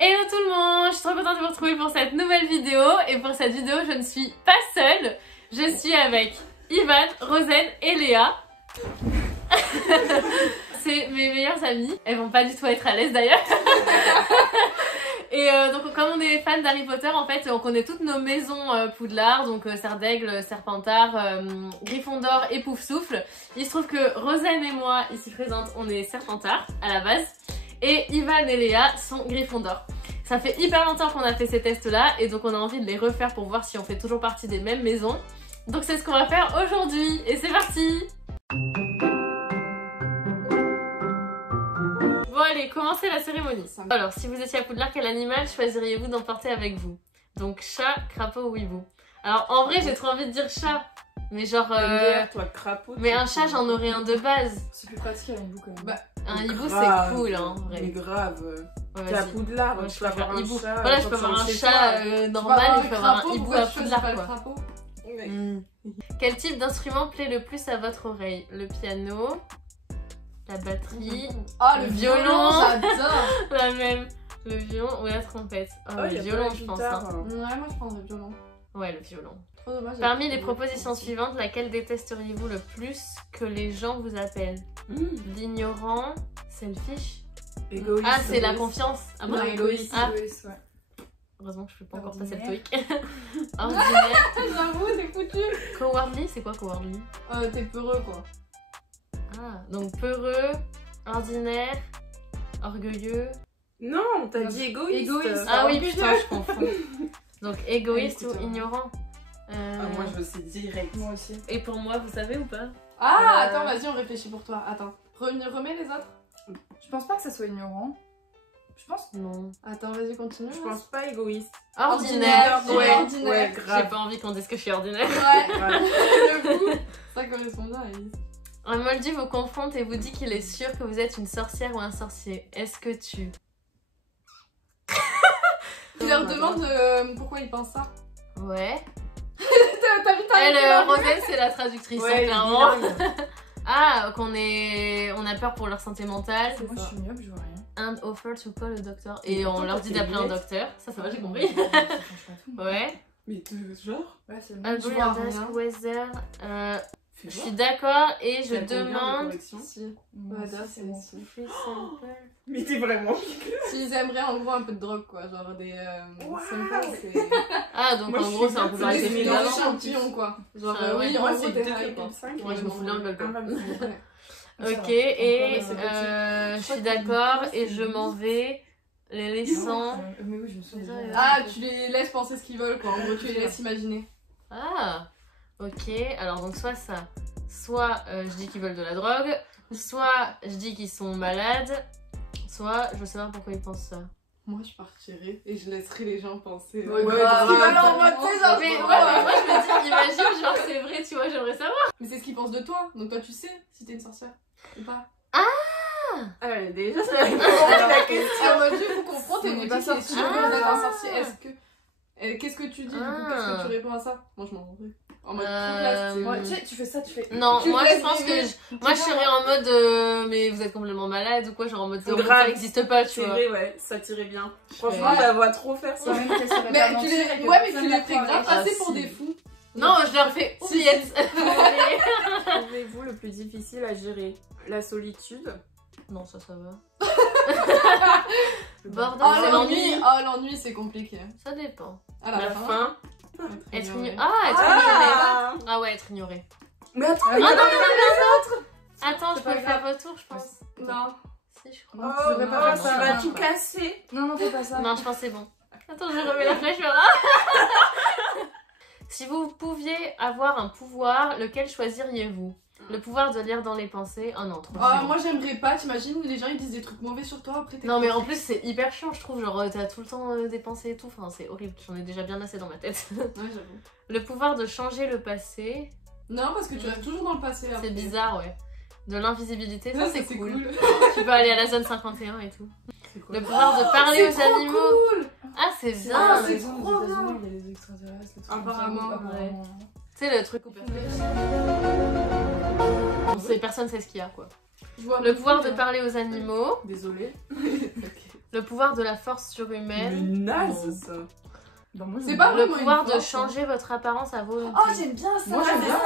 Hello tout le monde, je suis trop contente de vous retrouver pour cette nouvelle vidéo. Et pour cette vidéo, je ne suis pas seule. Je suis avec Ivan, Rosen et Léa. C'est mes meilleures amies. Elles vont pas du tout être à l'aise d'ailleurs. Et donc comme on est fans d'Harry Potter, en fait, on connaît toutes nos maisons Poudlard, donc Serdaigle, Serpentard, Gryffondor et Poufsouffle. Il se trouve que Rosen et moi, ici présentes, on est Serpentard à la base. Et Ivan et Léa sont Gryffondor. Ça fait hyper longtemps qu'on a fait ces tests là et donc on a envie de les refaire pour voir si on fait toujours partie des mêmes maisons. Donc c'est ce qu'on va faire aujourd'hui et c'est parti! Bon allez, commencez la cérémonie. Alors si vous étiez à Poudlard, quel animal choisiriez-vous d'emporter avec vous? Donc chat, crapaud ou hibou? Alors en vrai j'ai trop envie de dire chat. Mais genre... toi, crapaud, mais un chat j'en aurais un de base. C'est plus pratique un hibou quand même. Bah, un hibou c'est cool hein. Vrai. Mais grave. Ouais, t'es à Poudlard, ouais, je peux avoir un hibou. chat. Voilà, je peux avoir un chat normal et je peux avoir un hibou à Poudlard quoi. Quel type d'instrument plaît le plus à votre oreille? Le piano, la batterie, le violon, j'adore. La même. Le violon ou la trompette? Le violon je pense. Hein. Ouais, moi je prends le violon. Ouais, le violon. Trop dommage. Parmi les propositions suivantes, laquelle détesteriez-vous le plus que les gens vous appellent? L'ignorant, selfish. Égoïste. Ah, c'est la confiance. Ah bon, égoïste. Ah. Égoïste, ouais. Heureusement que je peux pas encore Ordinaire. passer le TOEIC. Ordinaire. J'avoue, t'es foutu. Cowardly, c'est quoi cowardly? T'es peureux quoi. Ah, donc peureux, ordinaire, orgueilleux. Non, t'as dit égoïste. Égoïste. Ah oui, putain, je confonds. Donc égoïste ou ignorant? Moi je sais direct. Moi aussi. Et pour moi, vous savez ou pas? Attends, vas-y, on réfléchit pour toi. Attends. Remets les autres. Je pense pas que ça soit ignorant. Je pense. Non. Attends, vas-y, continue. Je pense pas égoïste. Ordinaire. Ouais, Ouais, ordinaire. J'ai grave. pas envie qu'on dise que je suis ordinaire. Ouais, Voilà. j'avoue. Ça correspond bien, Alice. Un moldu vous confronte et vous dit qu'il est sûr que vous êtes une sorcière ou un sorcier. Est-ce que tu... Tu leur demandes pourquoi ils pensent ça. Ouais. T'as vu ta Elle, Rosen, c'est la traductrice, Ouais, clairement. bilingue. Ah, on a peur pour leur santé mentale. Moi je suis myope, je vois rien. And offer to call a doctor. Et on pourtant, leur t'as dit fait d'appeler un lunettes. docteur. Ça va, j'ai compris. Ça change pas tout. Ouais. Mais genre Ouais, c'est le Agree vois and rien. ask whether. fais Je voir. suis d'accord et je T'as combien de demande. corrections Si. Ouais, Ouais, ça, c'est bon. Free sample. Mais t'es vraiment. S'ils aimeraient en gros un peu de drogue quoi, genre des Wow. samples, c'est Ah, donc Moi, en je gros, suis c'est un peu bien, pareil c'est que des des Milano. mélanges. échantillons quoi. Genre Ah ouais. oui, en Moi gros c'est t'es high quoi. 2,5. Moi, je me fous de l'engueule, quoi. Ouais. Ok, et c'est petit. je suis d'accord et je m'en vais les laissant. Mais oui, je me souviens. Ah, tu les laisses penser ce qu'ils veulent quoi, en gros tu les laisses imaginer. Ah, ok. Alors donc soit ça, soit je dis qu'ils veulent de la drogue, soit je dis qu'ils sont malades, soit je sais pas pourquoi ils pensent ça. Moi je partirais et je laisserai les gens penser. Ouais, grave. grave. Alors, en mode, tu sais, genre, Mais ouais, mais moi je me dis, imagine, genre c'est vrai, tu vois, j'aimerais savoir. Mais c'est ce qu'ils pensent de toi, donc toi tu sais si t'es une sorcière ou pas. Ah, déjà, c'est la question. En mode il faut comprendre tes Ce n'est motifs, pas et sorcier. si tu veux d'être un sorcier, est-ce que... Qu'est-ce que tu dis du coup, qu'est-ce que tu réponds à ça? Moi je m'en rendrais. En mode Ouais, tu sais, tu fais ça, tu fais. Non, Tu moi me je laisses pense que vivre. moi je serais en mode mais vous êtes complètement malade ou quoi, genre en mode Grave. ça n'existe pas, tu C'est vois. vrai, ouais, ça tirait bien. Franchement, Ouais. je la vois trop faire ça. C'est même qu'elle saurait Mais pas tu mentir et les... que Ouais, mais personne tu la les fais croirait. grave passer Ah, pour si. des fous. Non, je leur fais oubliette. Trouvez-vous le plus difficile à gérer? La solitude? Non, ça va. Bordel, Oh c'est l'ennui, l'ennui. oh l'ennui c'est compliqué. Ça dépend. À La faim? Être ignoré. ignoré. Ah, être ignoré. Ah Ah ouais, être ignoré. Mais attends, Ah, Ah non, non, Attends, je C'est peux pas le faire retour, je pense. Non. Si, je crois. Non, tu devrais pas oh, faire ça ça. va Non, tout pas. casser. Non, fais pas ça. Non, je pense que c'est bon. Attends, je remets la flèche vers là. Si vous pouviez avoir un pouvoir, lequel choisiriez-vous? Le pouvoir de lire dans les pensées? Oh non, trop chiant. Moi j'aimerais pas, t'imagines, les gens ils disent des trucs mauvais sur toi après t'es Non mais en plus c'est hyper chiant je trouve, genre t'as tout le temps des pensées et tout, enfin c'est horrible, j'en ai déjà bien assez dans ma tête. Ouais j'avoue. Le pouvoir de changer le passé, Non parce que tu restes toujours dans le passé. c'est bizarre ouais. De l'invisibilité, ça c'est cool. C'est Tu peux aller à la zone 51 et tout. cool. Le pouvoir de parler aux animaux. Cool. Ah c'est Ah, bien. c'est Les gens trop aux bien. États-Unis, il y a les extraterrestres, les trucs comme ça. Apparemment, Apparemment. Tu sais le truc où personne sait ce qu'il y a quoi. Je vois Le pouvoir de parler. parler aux animaux. Désolée. Le pouvoir de la force surhumaine. Mais naze ça. Bah, moi, C'est j'aime pas bien. Le vraiment pouvoir une de force, changer votre apparence à volonté. Oh, j'aime bien ça. Moi, j'aime bien.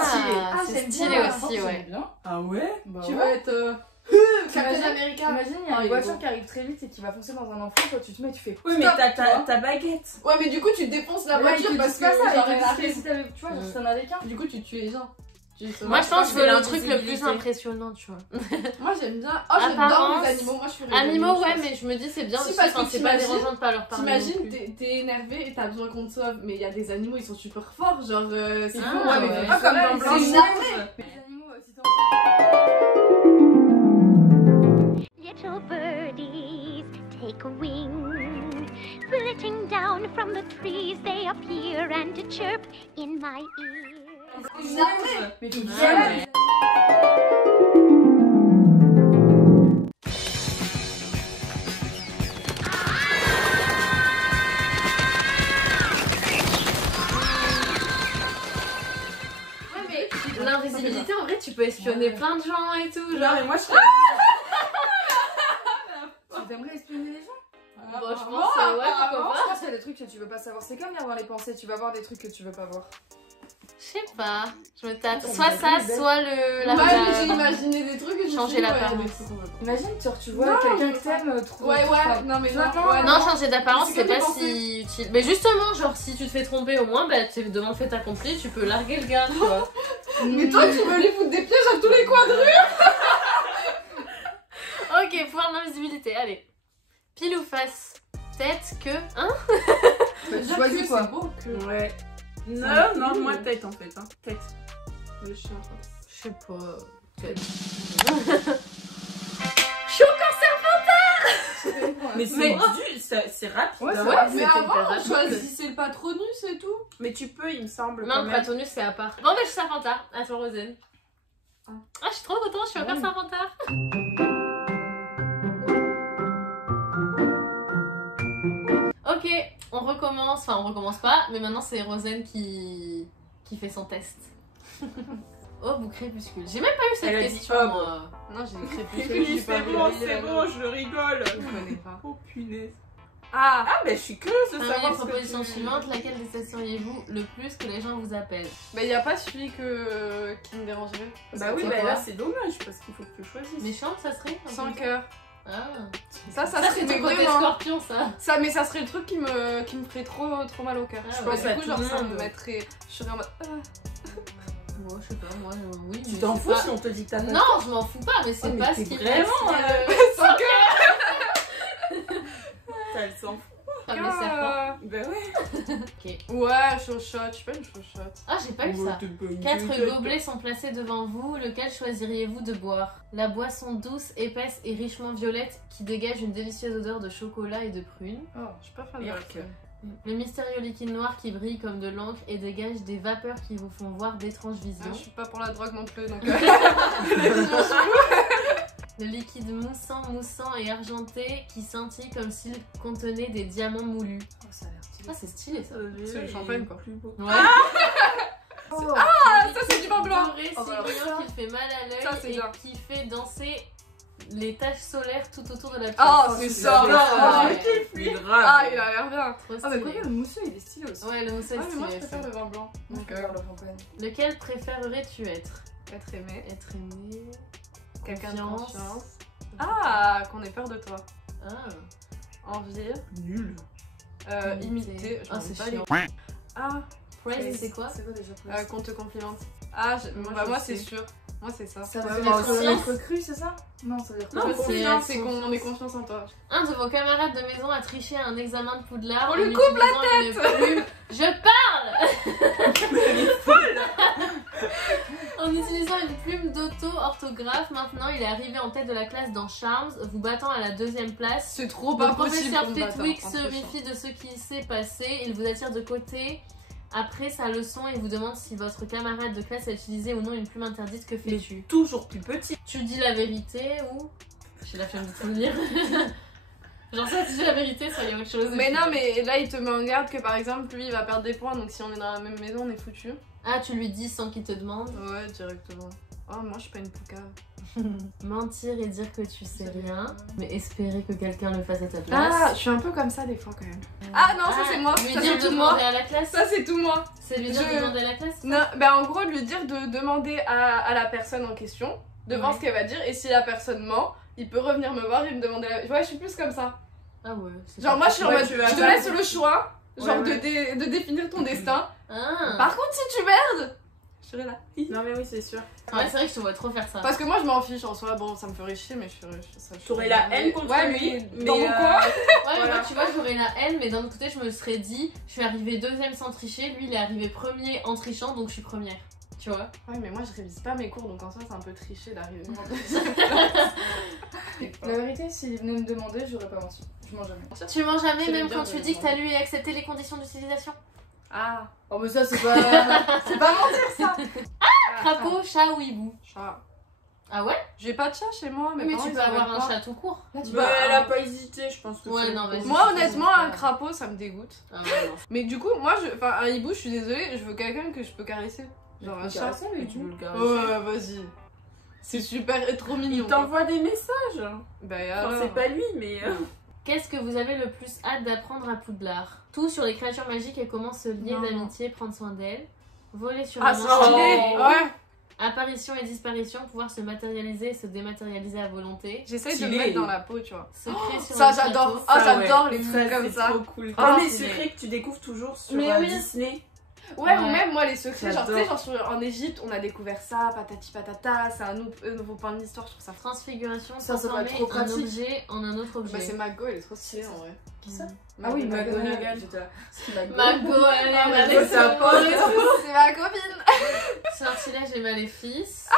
C'est j'aime stylé bien. aussi, ouais. J'aime bien. Ah ouais? Bah, Tu ouais. vas être Captain Imagine- America. Imagine, il y a Ah, il une est voiture beau. qui arrive très vite et qui va foncer dans un enfant, toi tu te mets et tu fais. Oui, mais stop, t'as tu vois. ta baguette. Ouais, mais du coup, tu défonces la Là, ils voiture te parce disent que pas ça, genre, ils elle te disent que arrive. si t'avais, tu vois, genre, si t'en avais qu'un. Du coup, tu tues les gens. Moi, je pense que c'est le truc le plus l'invisibilité. impressionnant, tu vois. Moi, j'aime bien. Oh, j'adore Apparence. les animaux. Moi, je suis Animaux, ouais, mais je me dis, c'est bien Si, aussi. parce que Enfin, c'est pas t'imagines- dérangeant de pas leur parler. non T'imagines, plus. t'es énervé et t'as besoin qu'on te sauve, mais il y a des animaux, ils sont super forts, genre c'est Ah, fou, ouais, mais mais pas comme dans c'est Blanche. une armée. Mais les animaux, si t'en. Little birdies take wing, flitting down from the trees they appear and chirp in my ear. Une armée. Mais tu dis Ah, ouais. L'invisibilité, en vrai, tu peux espionner plein de gens et tout. Non, Genre, mais moi je Tu t'aimerais espionner les gens? bon, je pense, ouais, pourquoi Je pas. pense qu'il y a des trucs que tu veux pas savoir. C'est comme lire dans les pensées, tu vas voir des trucs que tu veux pas voir. Je sais pas, je me tâte. Ça me Soit fait ça, belle. soit le. Moi, j'ai imaginé des trucs et je me Changer suis dit, ouais, l'apparence. des trucs qu'on veut pas. Imagine, genre, tu vois Non, quelqu'un mais que t'aimes trop. Ouais, enfin, ouais, non, mais non, non, non, ouais, Non, changer d'apparence, C'est c'est que pas des pensées. si utile. Mais justement, genre, si tu te fais tromper au moins, bah, c'est de mon fait accompli, tu peux larguer le gars, tu vois. Mais toi, tu veux lui foutre des pièges à tous les coins de rue. Ok, pouvoir de l'invisibilité, allez. Pile ou face, tête, queue, hein? Tu choisis quoi? C'est beau que. Ouais. Non, non, moi tête en fait. Hein. Tête. Le chien, quoi. Je sais pas. Tête. Mais Mais- c'est rapide. Ouais, hein. c'est Ouais, rapide. mais t'es avant, pas choisissez le patronus et tout. Mais tu peux, il me semble. Non, quand le même. Patronus, c'est à part. Bon, bah, je suis Serpentard. À toi, Rosen. Ah. Ah, je suis trop contente, je suis encore Ouais. Serpentard. Ok, on recommence. Enfin, on recommence pas, mais maintenant, c'est Rosen qui fait son test. Oh, vous crépuscule. J'ai même pas eu cette Elle a dit question. oh, moi. Non, j'ai écrit Oui, plus. j'ai pas c'est vu bon, la c'est vidéo. bon, je rigole. Je connais pas. Oh punaise. Ah, Ah, mais je suis curieuse de Parmi les savoir ce propositions que tu... suivantes, laquelle détesteriez-vous le plus que les gens vous appellent? mais y a pas celui qui me dérangerait. Bah oui, C'est bah quoi là c'est dommage parce qu'il faut que tu choisisses. Méchante, ça serait? un peu Sans ça cœur. Ah. Ça Ça, serait c'est ton côté vraiment. scorpion, ça. Mais ça serait le truc qui me ferait trop mal au cœur. Ah, Je ouais. pense à du coup, tout genre le ça monde. me mettrait. Je serais en mode. Moi, je sais pas, moi, oui. Tu mais t'en c'est fous pas- si on te dit que t'as pas Non, je m'en fous pas, mais c'est Oh, mais pas t'es ce qui me vraiment, fait Sans Elle s'en fout. comme les serpents. Bah ouais. Ouais, chochotte. Je suis pas une chochotte. Ah, j'ai pas eu ça. t'es pas une 4 chochotte. gobelets sont placés devant vous, lequel choisiriez-vous de boire? La boisson douce, épaisse et richement violette qui dégage une délicieuse odeur de chocolat et de prunes. Oh, je suis pas fan de Yark. ça. Le mystérieux liquide noir qui brille comme de l'encre et dégage des vapeurs qui vous font voir d'étranges Ah, visions. je suis pas pour la drogue non plus, donc. Le liquide moussant et argenté qui scintille comme s'il contenait des diamants moulus. Oh, ça a l'air stylé. Ah, c'est stylé ça. C'est le champagne, quoi. Plus beau. Ouais. Ah, ça c'est du vin blanc. Doré, si Oh, bah alors brillant ça. qu'il fait mal à Ça, l'œil c'est et bien. qui fait danser les taches solaires tout autour de la pièce. Oh, c'est ça. Ah, Ah, ouais. mais grave. Ah, il a l'air bien. Trop Ah, mais stylé. quoi, le mousseux il est stylé aussi. Ouais, le mousseux Ah, est mais moi je stylé. préfère ça. le vin blanc. Moi, je Donc, préfère le champagne. Lequel préférerais-tu être? être aimé. Être aimé, Quelqu'un de confiance. confiance. Ah, qu'on ait peur de toi. Ah, Envie. Nul. Imiter. Je Ah, m'en c'est bats les- chiant. Ah, Praise, c'est quoi? C'est quoi déjà? qu'on te complimente. Ah, Moi, moi je c'est sais. sûr. Moi c'est ça. Ça Ouais, veut mais dire trop être cru, c'est ça? Non, ça veut dire Non, Ouais, confiance, c'est qu'on ait confiance en toi. Un de vos camarades de maison a triché à un examen de Poudlard. On en lui coupe la utilisant une plume. Je parle. Elle est folle. En utilisant une plume d'auto-orthographe, maintenant il est arrivé en tête de la classe dans Charms, vous battant à la 2e place. C'est trop Le pas possible. professeur pour me battre, Flitwick en se trichant. méfie de ce qui s'est passé, il vous attire de côté après sa leçon et vous demande si votre camarade de classe a utilisé ou non une plume interdite. Que Mais fais-tu? toujours plus petit. Tu dis la vérité ou... J'ai la flemme de tout lire. Genre ça, si tu dis la vérité, ça y a autre chose. Mais non, mais là il te met en garde que par exemple lui il va perdre des points donc si on est dans la même maison on est foutu. Ah, tu lui dis sans qu'il te demande. Ouais, directement. Oh, moi je suis pas une poucave. Mentir et dire que tu sais rien, mais espérer que quelqu'un le fasse à ta place. Ah, je suis un peu comme ça des fois quand même. Ah non, ça c'est moi. Lui Ça dire c'est de tout moi. demander à la classe. Ça c'est tout moi. C'est lui dire de demander à la classe. Non, bah en gros, lui dire de demander à la personne en question, de voir ce qu'elle va dire, et si la personne ment, il peut revenir me voir et me demander la... Ouais, je suis plus comme ça. Ah ouais. Genre moi je suis en Ouais, mode, tu je vas te pas- laisse le choix, genre Ouais, de définir ton destin. Ah. Par contre, si tu merdes, je serai là. Non, mais oui, c'est sûr. Ouais, c'est vrai que je te vois trop faire ça. Parce que moi je m'en fiche en soi, bon ça me ferait chier, mais je ferais ça. T'aurais la haine contre ouais, lui, mais dans mon coin. Ouais, mais Voilà. moi, tu vois, j'aurais la haine, mais d'un autre côté, je me serais dit, je suis arrivée deuxième sans tricher, lui, il est arrivé premier en trichant, donc je suis première. Tu vois? Ouais, mais moi je révise pas mes cours, donc en soi c'est un peu triché d'arriver. La vérité, s'il venait me demander, j'aurais pas menti. Je mens jamais. Tu mens jamais, C'est même bien quand de tu dis que demander. t'as lu et accepté les conditions d'utilisation? Ah, Oh, mais ça, c'est pas. c'est pas mentir ça! Crapaud, chat ou hibou? Chat. Ah ouais? J'ai pas de chat chez moi, mais Mais parents, tu ils peux avoir auraient un pas. chat tout court. Là, tu Bah, peux. elle a pas hésité, je pense que Ouais, c'est- non, vas-y. Moi honnêtement, pas. un crapaud ça me dégoûte. Ah ouais, non. Mais du coup, moi, enfin, un hibou, je suis désolée, je veux quelqu'un que je peux caresser. Genre un chat. Mais tu veux le caresser. Ouais, vas-y. C'est super et trop mignon. Il t'envoie des messages. Bah, Enfin, alors. c'est pas lui, mais. Qu'est-ce que vous avez le plus hâte d'apprendre à Poudlard? Tout sur les créatures magiques et comment se lier Non. d'amitié, prendre soin d'elles. Voler sur Ah, un c'est manche. stylé! Ouais! Apparition et disparition, pouvoir se matérialiser et se dématérialiser à volonté. J'essaye de me Stylé. mettre dans la peau, tu vois. Secret sur Ça, le château. j'adore. Ah, Ça, j'adore ouais. les trucs comme c'est ça. trop cool. Ah, Comme les stylé. secrets que tu découvres toujours sur Mais oui. Disney. Ouais, ou Ouais. même moi, les secrets, genre, tu sais, J'adore. en Égypte, on a découvert ça, patati patata, c'est un nouveau point de l'histoire, je trouve ça. Transfiguration, Ça doit transformer être trop un pratique. objet en un autre objet. Bah, c'est Mago, elle est trop stylée en vrai. Qui ça? Mago, Ah oui, Mago. McGonagall. J'étais là. C'est la Mago, allez, Ah, allez, Mago, c'est sa bon. C'est ma copine! Sortilège et maléfice.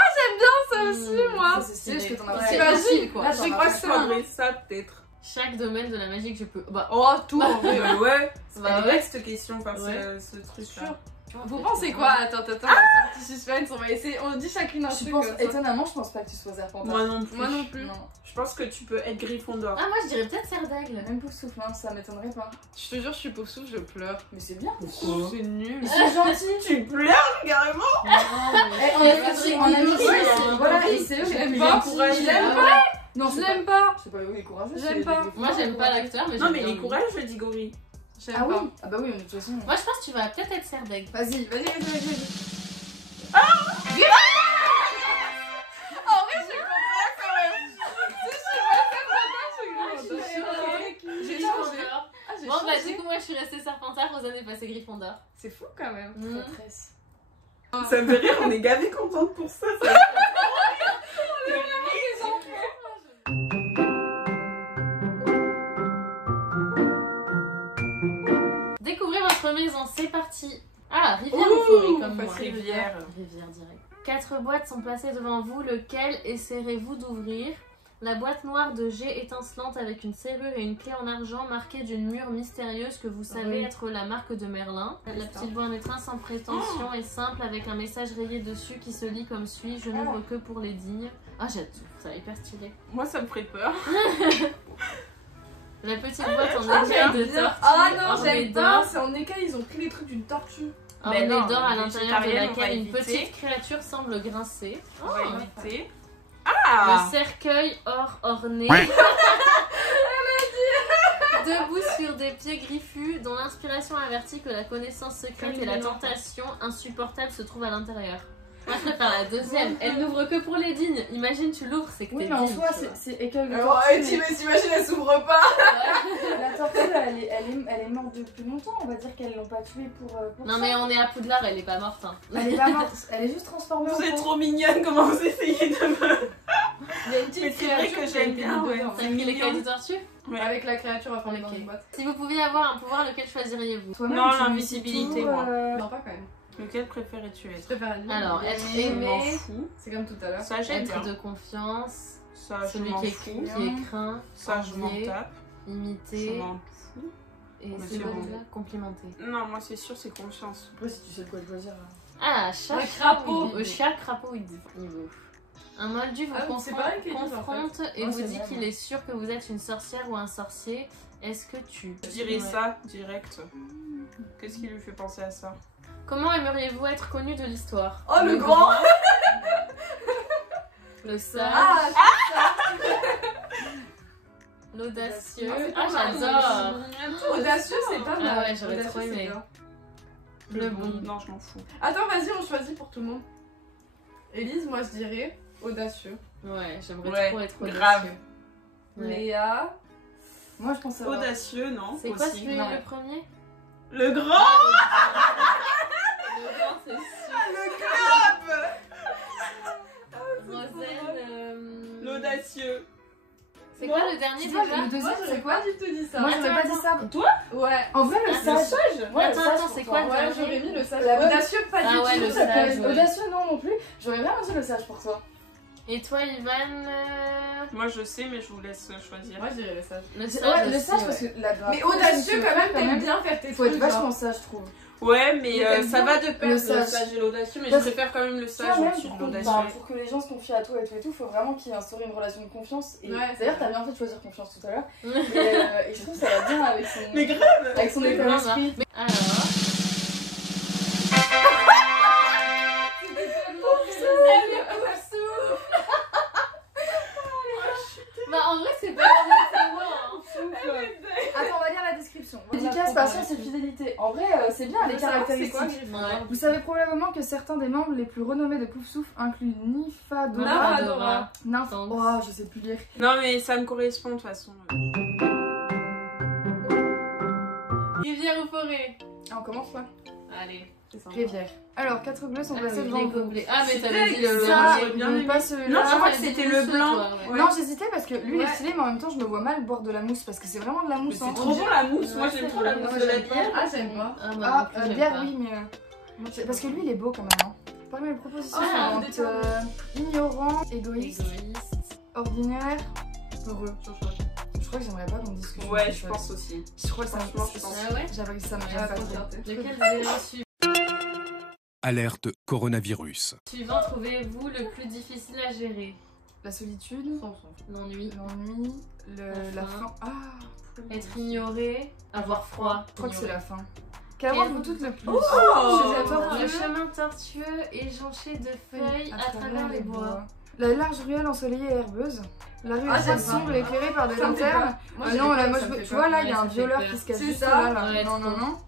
Ça aussi, moi! Ça, c'est stylé, je que t'en as C'est pas. facile, quoi. Là, Je t'en crois as que pas. c'est Je un. ferais ça peut-être. Chaque domaine de la magie que je peux. Bah, Oh, tout en vrai. Ouais. bah Elle est ouais. belle cette question, enfin, Ouais. ce truc Sûr. là. Vous pensez quoi? Attends, un petit suspense, on va essayer. On dit chacune un Je truc. pense, comme ça. étonnamment, je pense pas que tu sois Serpentard. Moi non plus. Moi non plus. Non, Je pense que tu peux être Gryffondor. Ah, moi je dirais peut-être serre d'aigle. même pour souffle, hein, ça m'étonnerait pas. Je te jure, je suis pauvre souffle, je pleure. Mais c'est bien. Pourquoi? C'est nul. C'est gentil. Tu pleures carrément? Non, Eh, mais on c'est a Cédric on a Diggory, mis hein. voilà, et c'est eux Je les l'aime plus pas. gentils. Je l'aime Ah pas. ouais. Non, Je c'est l'aime pas. pas. C'est pas eux les courageux. J'aime c'est les pas. Gryffondors. Moi j'aime pas l'acteur, mais Non, j'aime mais bien les lui. courageux, je dis gorille. J'aime Ah pas. oui. Ah bah oui, mais de toute façon. Moi je pense que tu vas peut-être être serre d'aigle. Vas-y, vas-y. J'ai changé. Ah, j'ai Bon bah changé. du coup moi je suis restée Serpentard, Rosanne est passée Gryffondor. C'est fou quand même. Mm. Traîtresse. Ça me fait rire, on est gavé contente pour ça. Découvrez votre maison, c'est parti. Ah, rivière ou forêt comme moi. facile. Rivière. Rivière direct. 4 boîtes sont placées devant vous, lequel essaierez-vous d'ouvrir? La boîte noire de jet étincelante avec une serrure et une clé en argent marquée d'une mûre mystérieuse que vous savez Oui. être la marque de Merlin. La petite boîte en étreint sans prétention et simple avec un message rayé dessus qui se lit comme suit: je n'ouvre que pour les dignes. Ah j'adore, ça a hyper stylé. Moi, ça me ferait peur. La petite boîte en écaille de tortue. Ah non, ornée j'aime d'or. pas. C'est en écaille, ils ont pris les trucs d'une tortue. Ornée Mais non, d'or à les l'intérieur de végétariennes, on va laquelle une éviter. petite créature semble grincer. On va éviter. Le Ah! cercueil or orné. Debout sur des pieds griffus, dont l'inspiration avertit que la connaissance secrète et la tentation insupportable se trouvent à l'intérieur. Moi je préfère la deuxième. Elle n'ouvre que pour les dignes. Imagine tu l'ouvres, c'est que Oui, t'es mais en digne, soi, tu vois. c'est écueil de Alors, tortue. t'imagines, elle s'ouvre pas. La tortue, elle est morte depuis longtemps. On va dire qu'elles l'ont pas tuée pour Non ça. mais on est à Poudlard, elle est pas morte. Hein. Elle est pas morte. Elle est juste transformée en Vous êtes peau. trop mignonne, comment vous essayez de me. Il y a une petite Mais c'est vrai créature que qui a j'aime été bien, mise ouais. dedans. T'as pris l'écaille mignon. de tortue? Ouais. Avec la créature enfermée dans Ok. une boîte. Si vous pouviez avoir un pouvoir, lequel choisiriez-vous? Toi-même, Non, tu lis l'invisibilité, tout, moi. Non, pas quand même. Lequel préférais-tu Je être? préfère lire. Alors, être Je m'en aimé, fous. C'est comme tout à l'heure. Ça, j'aime être bien. de confiance, Ça, je celui m'en qui est, fous. qui est craint, Ça, je m'en envié, tape. Je imité m'en fous. et Mais c'est c'est quoi bon. déjà? Complimenter. Non, moi, c'est sûr, c'est confiance. Après, si tu sais de quoi choisir. Ah, chat, Un crapaud. Chat, crapaud, il dit. Un moldu vous Ah, mais c'est pareil qu'ils disent, en fait. confronte et Ouais, vous c'est dit vrai, qu'il ouais. est sûr que vous êtes une sorcière ou un sorcier. Est-ce que tu... Je dirais Ouais. ça, direct. Qu'est-ce qui lui fait penser à ça? Comment aimeriez-vous être connu de l'histoire? Oh, le grand. Le sage. Ah, L'audacieux. Ah, Ah, j'adore. audacieux, c'est pas mal. Ah ouais, j'aurais Audacieux, trop c'est aimé. bien. Le bon. Non, je m'en fous. Attends, vas-y, on choisit pour tout le monde. Élise, moi je dirais audacieux. Ouais, j'aimerais Ouais, trop être audacieux. grave. Ouais. Léa. Moi, je pense à Audacieux, non? C'est quoi aussi. celui Non. le premier? Le grand! Le grand, c'est sûr. Le club! Rosen. L'audacieux. C'est quoi le dernier Tu vois, déjà? le deuxième, Moi, c'est j'aurais quoi? pas du tout dit ça. Moi, j'aurais Attends, pas dit ça. Ouais. En vrai, le Ah, sage. Ouais, Attends, le sage, attends, c'est quoi le Ouais, dernier? j'aurais mis le sage. La bonne- Audacieux, pas Ah du ouais, tout. le Ça peut sage, être ouais. audacieux, non plus. J'aurais bien dit le sage pour toi. Et toi, Ivan? Moi, je sais, mais je vous laisse choisir. Moi je dirais le sage. Le Ouais, sage le aussi, sage, ouais. parce que la Mais audacieux quand même, t'aimes bien faire tes Faut être trucs. vachement genre. sage, je trouve. Ouais, mais Mais t'aimes ça bien va de pair, le le sage. sage et l'audacieux, mais je Parce- préfère quand même le Tu sage vois, même au-dessus de pour, l'audacieux. pour que les gens se confient à toi et tout, faut vraiment qu'il y ait instauré une relation de confiance. Et Ouais, c'est d'ailleurs, vrai. t'as bien fait de choisir confiance tout à l'heure. Et je trouve que ça va bien avec son, Mais grave! avec son Mais état grave, d'esprit. Mais alors. Bah en vrai c'est pas moi Attends, on va lire la description. Dédicace, patience et fidélité. En vrai, c'est bien les C'est quoi, caractéristiques. Ouais. Vous savez probablement que certains des membres les plus renommés de Poufsouffle incluent Nymphadora. Nymphadora. Oh, je sais plus lire. Non, mais ça me correspond de toute façon. Rivière ou forêt? Ah, on commence là. Allez. Rivière. Alors, 4 bleus sont placés Les devant vous. gobelets. Ah mais t'avais C'était dit le ça. dernier. bien donc aimé. pas celui-là. Non, je crois que t'avais dit c'était le mousseux, blanc. toi, ouais. Non, j'hésitais parce que lui il est Ouais. stylé, mais en même temps je me vois mal boire de la mousse parce que c'est vraiment de la Mais mousse. c'est hein. trop bon la mousse, moi Ouais, j'aime c'est trop la vrai. mousse Moi, de la j'aime pas. bière. Ah, j'aime pas. Ah, moi Ah, non plus, j'aime bière pas. oui, mais parce que lui il est beau quand même. Hein. Parmi les propositions Ah, suivantes, ignorant, égoïste, Égoïste. ordinaire, heureux. Je crois que j'aimerais pas qu'on me dise que je suis Ouais, une je chouette. pense aussi. Je crois que ça Franchement, je pense. Ah ouais? J'avoue que ça me Ah, gêne pas faut trop. tenter. Lequel vous avez reçu? Alerte coronavirus. Suivant, trouvez-vous le plus difficile à gérer? La solitude, L'ennui. l'ennui, la La faim. faim. Ah, Être ignoré. Avoir froid. je crois que c'est Ignorer. la faim. Qu'avons-vous toutes le plus? Oh, Chez la tortue, Le chemin tortueux et jonché de feuilles à travers les bois. La large ruelle ensoleillée et herbeuse. La rue Ah, est j'aime sombre pas. et éclairée par des Ça me fait lanternes. peur. Moi, Ah j'ai non, peur, là, moi, ça je me veux, fait tu vois, peur. là, il y a Ouais, un ça fait violeur peur. qui se cache C'est juste ça. là, là. Ouais, Non, trop. non, non.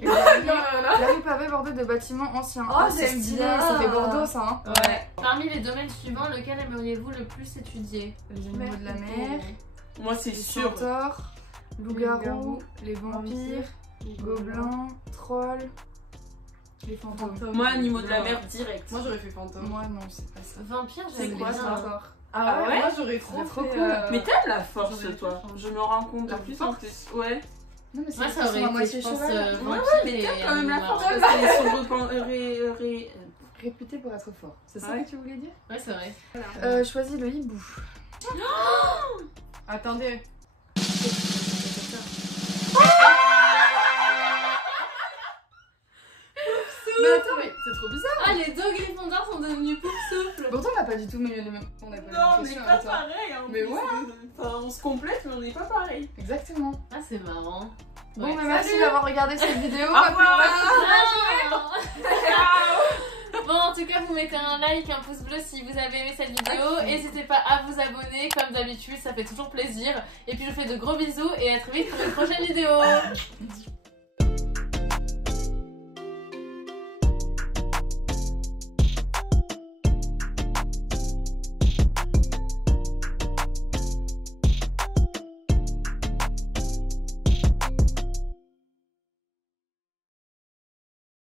Et Non, la non, non. rue pavée bordée de bâtiments anciens. Oh, Ah, c'est j'aime stylé, bien. ça fait Bordeaux, ça, hein. Ouais. Parmi les domaines suivants, lequel aimeriez-vous le plus étudier? Les animaux de la mer, Moi, c'est les sûr. centaures, loups-garous, loups-garous, les vampires, gobelins, trolls, les fantômes. Moi, animaux de la mer direct. Moi j'aurais fait fantôme. Moi, non, c'est pas ça. Vampire, C'est j'aime quoi bien. ça? Ah ouais? Moi j'aurais trop C'est trop fait, cool. Mais t'aimes la force, J'aurais toi. fait Je me rends compte La de plus force. en plus. Ouais. Non, mais Moi, c'est ça aurait à été, moitié je pense, cheval. vampire Mais et t'aimes quand même la animal. force parce qu'ils sont Réputé pour être fort. C'est ça Ouais. que tu voulais dire? Ouais, c'est vrai. Choisis le hibou. Attendez. Mais attends, mais c'est trop bizarre. Ah, les deux Gryffondors sont devenus Poufsouffle. Pourtant, on n'a pas du tout mis les mêmes. On n'a pas Non, on les n'est mêmes pas questions, hein, toi. pareil. En Mais plus. ouais. Enfin, on se complète, mais on n'est pas pareil. Exactement. Ah, c'est marrant. Bon, Ouais. mais merci d'avoir regardé cette vidéo. Au À plus revoir. tard. Bon, en tout cas, vous mettez un like, un pouce bleu si vous avez aimé cette vidéo. N'hésitez pas à vous abonner, comme d'habitude, ça fait toujours plaisir. Et puis, je vous fais de gros bisous et à très vite pour une prochaine vidéo.